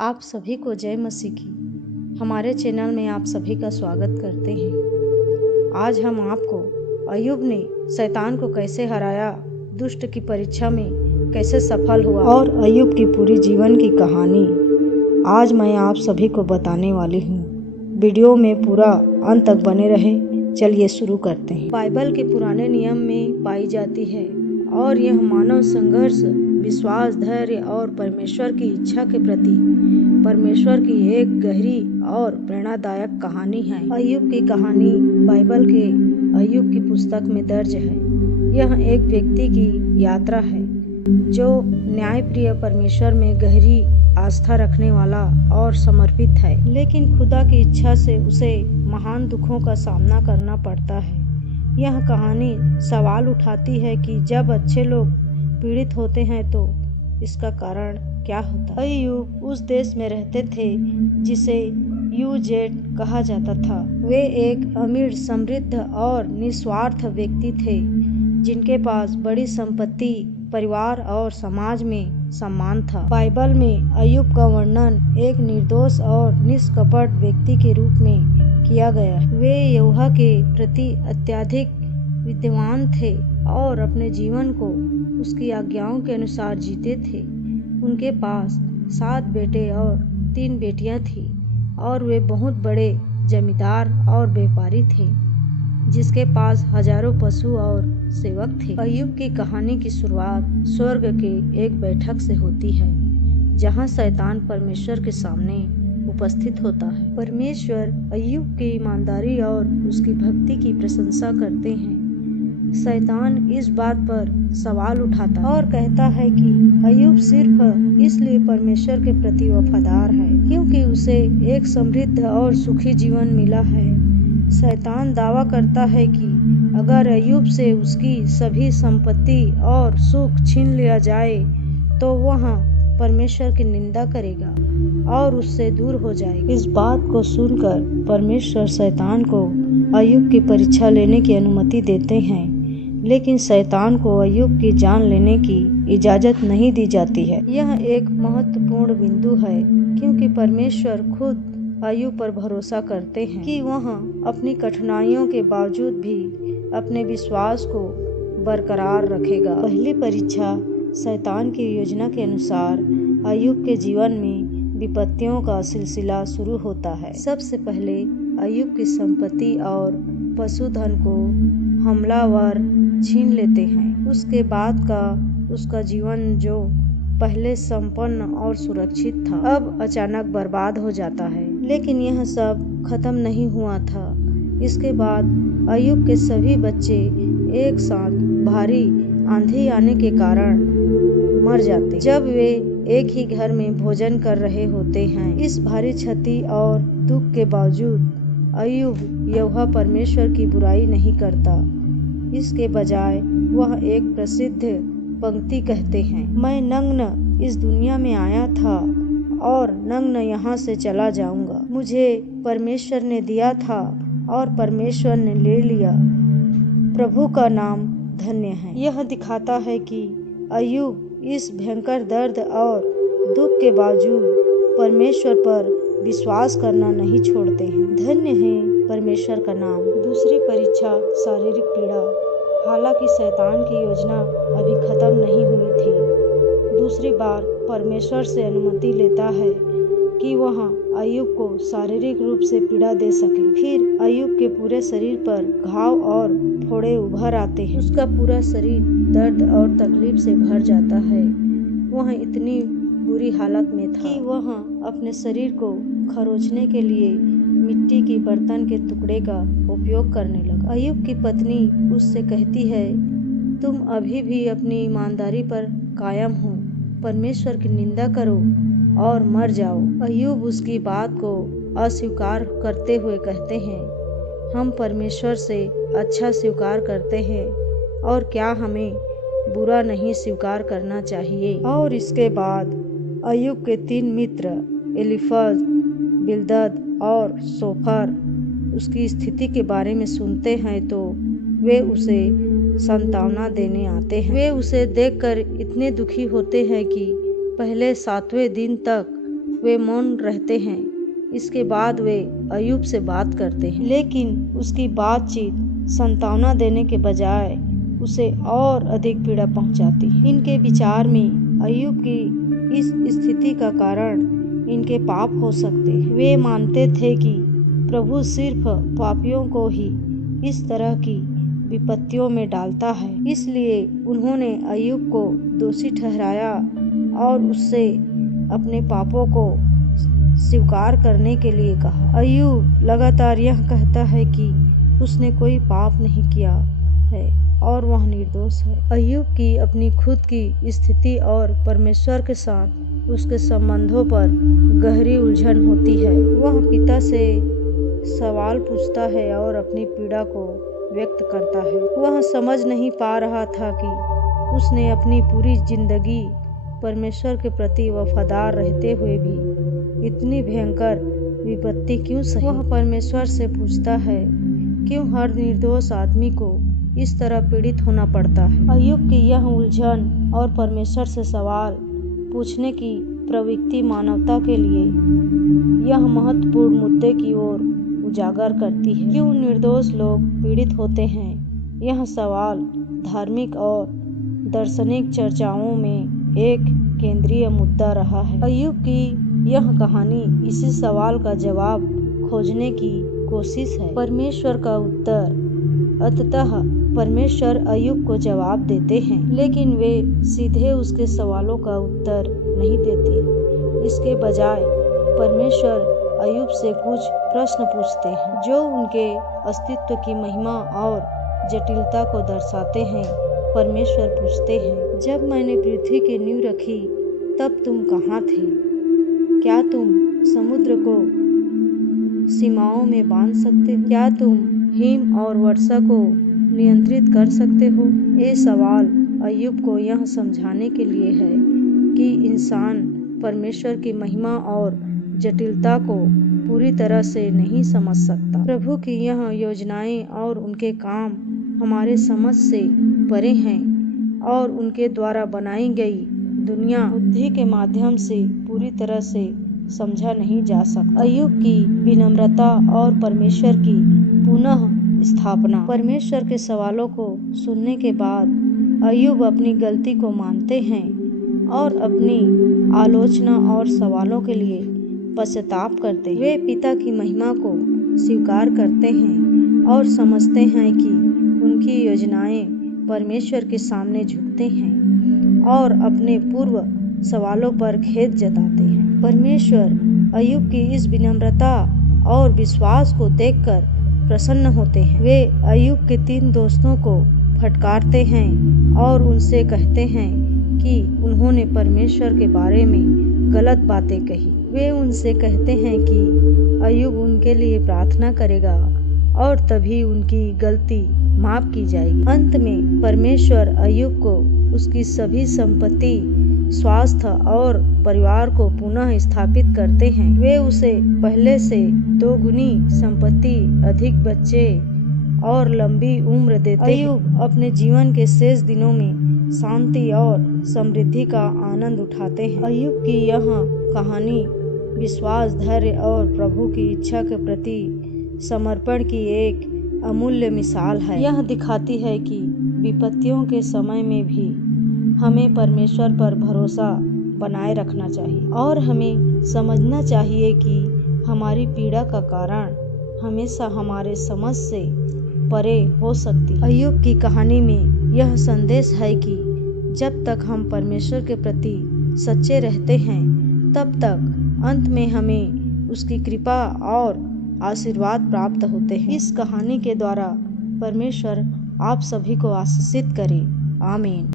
आप सभी को जय मसीह की। हमारे चैनल में आप सभी का स्वागत करते हैं। आज हम आपको अय्यूब ने शैतान को कैसे हराया, दुष्ट की परीक्षा में कैसे सफल हुआ और अय्यूब की पूरी जीवन की कहानी आज मैं आप सभी को बताने वाली हूँ। वीडियो में पूरा अंत तक बने रहे। चलिए शुरू करते हैं। बाइबल के पुराने नियम में पाई जाती है और यह मानव संघर्ष, विश्वास, धैर्य और परमेश्वर की इच्छा के प्रति परमेश्वर की एक गहरी और प्रेरणादायक कहानी है। अय्यूब की कहानी बाइबल के अय्यूब की पुस्तक में दर्ज है। यह एक व्यक्ति की यात्रा है जो न्यायप्रिय परमेश्वर में गहरी आस्था रखने वाला और समर्पित है, लेकिन खुदा की इच्छा से उसे महान दुखों का सामना करना पड़ता है। यह कहानी सवाल उठाती है कि जब अच्छे लोग पीड़ित होते हैं तो इसका कारण क्या होता है। अय्यूब उस देश में रहते थे जिसे यूजेट कहा जाता था। वे एक अमीर, समृद्ध और निस्वार्थ व्यक्ति थे जिनके पास बड़ी संपत्ति, परिवार और समाज में सम्मान था। बाइबल में अय्यूब का वर्णन एक निर्दोष और निष्कपट व्यक्ति के रूप में किया गया है। वे यहोवा के प्रति अत्यधिक विद्वान थे और अपने जीवन को उसकी आज्ञाओं के अनुसार जीते थे। उनके पास 7 बेटे और 3 बेटियां थीं और वे बहुत बड़े जमींदार और व्यापारी थे जिसके पास हजारों पशु और सेवक थे। अय्यूब की कहानी की शुरुआत स्वर्ग के एक बैठक से होती है जहां शैतान परमेश्वर के सामने उपस्थित होता है। परमेश्वर अय्यूब की ईमानदारी और उसकी भक्ति की प्रशंसा करते हैं। शैतान इस बात पर सवाल उठाता और कहता है कि अय्यूब सिर्फ इसलिए परमेश्वर के प्रति वफादार है क्योंकि उसे एक समृद्ध और सुखी जीवन मिला है। शैतान दावा करता है कि अगर अय्यूब से उसकी सभी संपत्ति और सुख छीन लिया जाए तो वह परमेश्वर की निंदा करेगा और उससे दूर हो जाएगा। इस बात को सुनकर परमेश्वर शैतान को अय्यूब की परीक्षा लेने की अनुमति देते हैं, लेकिन शैतान को अय्यूब की जान लेने की इजाजत नहीं दी जाती है। यह एक महत्वपूर्ण बिंदु है क्योंकि परमेश्वर खुद अय्यूब पर भरोसा करते हैं कि वह अपनी कठिनाइयों के बावजूद भी अपने विश्वास को बरकरार रखेगा। पहली परीक्षा शैतान की योजना के अनुसार अय्यूब के जीवन में विपत्तियों का सिलसिला शुरू होता है। सबसे पहले अय्यूब की संपत्ति और पशुधन को हमलावर छीन लेते हैं। उसके बाद का उसका जीवन जो पहले संपन्न और सुरक्षित था अब अचानक बर्बाद हो जाता है। लेकिन यह सब खत्म नहीं हुआ था। इसके बाद अय्यूब के सभी बच्चे एक साथ भारी आंधी आने के कारण मर जाते। जब वे एक ही घर में भोजन कर रहे होते हैं, इस भारी क्षति और दुख के बावजूद अय्यूब यहोवा परमेश्वर की बुराई नहीं करता। इसके बजाय वह एक प्रसिद्ध पंक्ति कहते हैं, मैं नग्न इस दुनिया में आया था और नग्न यहाँ से चला जाऊंगा। मुझे परमेश्वर ने दिया था और परमेश्वर ने ले लिया। प्रभु का नाम धन्य है। यह दिखाता है कि अय्यूब इस भयंकर दर्द और दुख के बावजूद परमेश्वर पर विश्वास करना नहीं छोड़ते हैं। धन्य है परमेश्वर का नाम। दूसरी परीक्षा शारीरिक पीड़ा। हालांकि शैतान की योजना अभी खत्म नहीं हुई थी। दूसरी बार परमेश्वर से अनुमति लेता है कि वह अय्यूब को शारीरिक रूप से पीड़ा दे सके। फिर अय्यूब के पूरे शरीर पर घाव और फोड़े उभर आते हैं। उसका पूरा शरीर दर्द और तकलीफ से भर जाता है। वह इतनी बुरी हालत में था कि वह अपने शरीर को खरोचने के लिए मिट्टी की बर्तन के टुकड़े का उपयोग करने लगा। अय्यूब की पत्नी उससे कहती है, तुम अभी भी अपनी ईमानदारी पर कायम हो, परमेश्वर की निंदा करो और मर जाओ। अय्यूब उसकी बात को अस्वीकार करते हुए कहते हैं, हम परमेश्वर से अच्छा स्वीकार करते हैं और क्या हमें बुरा नहीं स्वीकार करना चाहिए। और इसके बाद अय्यूब के 3 मित्र एलीफज, बिल्दद और सोफर उसकी स्थिति के बारे में सुनते हैं तो वे उसे सांत्वना देने आते हैं। वे उसे देखकर इतने दुखी होते हैं कि पहले 7वें दिन तक वे मौन रहते हैं। इसके बाद वे अय्यूब से बात करते हैं, लेकिन उसकी बातचीत सांत्वना देने के बजाय उसे और अधिक पीड़ा पहुंचाती है। इनके विचार में अय्यूब की इस स्थिति का कारण इनके पाप हो सकते हैं। वे मानते थे कि प्रभु सिर्फ पापियों को ही इस तरह की विपत्तियों में डालता है, इसलिए उन्होंने अय्यूब को दोषी ठहराया और उससे अपने पापों को स्वीकार करने के लिए कहा। अय्यूब लगातार यह कहता है कि उसने कोई पाप नहीं किया है और वह निर्दोष है। अय्यूब की अपनी खुद की स्थिति और परमेश्वर के साथ उसके संबंधों पर गहरी उलझन होती है। वह पिता से सवाल पूछता है और अपनी पीड़ा को व्यक्त करता है। वह समझ नहीं पा रहा था कि उसने अपनी पूरी जिंदगी परमेश्वर के प्रति वफादार रहते हुए भी इतनी भयंकर विपत्ति क्यों सही। वह परमेश्वर से पूछता है, क्यों हर निर्दोष आदमी को इस तरह पीड़ित होना पड़ता है। अय्यूब की यह उलझन और परमेश्वर से सवाल पूछने की प्रवृत्ति मानवता के लिए यह महत्वपूर्ण मुद्दे की ओर उजागर करती है। क्यों निर्दोष लोग पीड़ित होते हैं? यह सवाल धार्मिक और दार्शनिक चर्चाओं में एक केंद्रीय मुद्दा रहा है। अय्यूब की यह कहानी इसी सवाल का जवाब खोजने की कोशिश है। परमेश्वर का उत्तर अंततः परमेश्वर अय्यूब को जवाब देते हैं, लेकिन वे सीधे उसके सवालों का उत्तर नहीं देते। इसके बजाय परमेश्वर अय्यूब से कुछ प्रश्न पूछते हैं जो उनके अस्तित्व की महिमा और जटिलता को दर्शाते हैं। परमेश्वर पूछते हैं, जब मैंने पृथ्वी की नींव रखी तब तुम कहाँ थे? क्या तुम समुद्र को सीमाओं में बांध सकते हो? क्या तुम हिम और वर्षा को नियंत्रित कर सकते हो? ये सवाल अय्यूब को यह समझाने के लिए है कि इंसान परमेश्वर की महिमा और जटिलता को पूरी तरह से नहीं समझ सकता। प्रभु की यह योजनाएं और उनके काम हमारे समझ से परे हैं और उनके द्वारा बनाई गई दुनिया बुद्धि के माध्यम से पूरी तरह से समझा नहीं जा सकता। अय्यूब की विनम्रता और परमेश्वर की पुनः स्थापना। परमेश्वर के सवालों को सुनने के बाद अय्यूब अपनी गलती को मानते हैं और अपनी आलोचना और सवालों के लिए पश्चाताप करते हैं। वे पिता की महिमा को स्वीकार करते हैं और समझते हैं कि उनकी योजनाएं परमेश्वर के सामने झुकते हैं और अपने पूर्व सवालों पर खेद जताते हैं। परमेश्वर अय्यूब की इस विनम्रता और विश्वास को देखकर प्रसन्न होते हैं। वे अय्यूब के 3 दोस्तों को फटकारते हैं और उनसे कहते हैं कि उन्होंने परमेश्वर के बारे में गलत बातें कही। वे उनसे कहते हैं कि अय्यूब उनके लिए प्रार्थना करेगा और तभी उनकी गलती माफ की जाएगी। अंत में परमेश्वर अय्यूब को उसकी सभी संपत्ति, स्वास्थ्य और परिवार को पुनः स्थापित करते हैं। वे उसे पहले से 2 गुनी संपत्ति, अधिक बच्चे और लंबी उम्र देते हैं। अय्यूब अपने जीवन के शेष दिनों में शांति और समृद्धि का आनंद उठाते हैं। अय्यूब की यह कहानी विश्वास, धैर्य और प्रभु की इच्छा के प्रति समर्पण की एक अमूल्य मिसाल है। यह दिखाती है कि विपत्तियों के समय में भी हमें परमेश्वर पर भरोसा बनाए रखना चाहिए और हमें समझना चाहिए कि हमारी पीड़ा का कारण हमेशा हमारे समझ से परे हो सकती है। अय्यूब की कहानी में यह संदेश है कि जब तक हम परमेश्वर के प्रति सच्चे रहते हैं, तब तक अंत में हमें उसकी कृपा और आशीर्वाद प्राप्त होते हैं। इस कहानी के द्वारा परमेश्वर आप सभी को आशीषित करे। आमीन।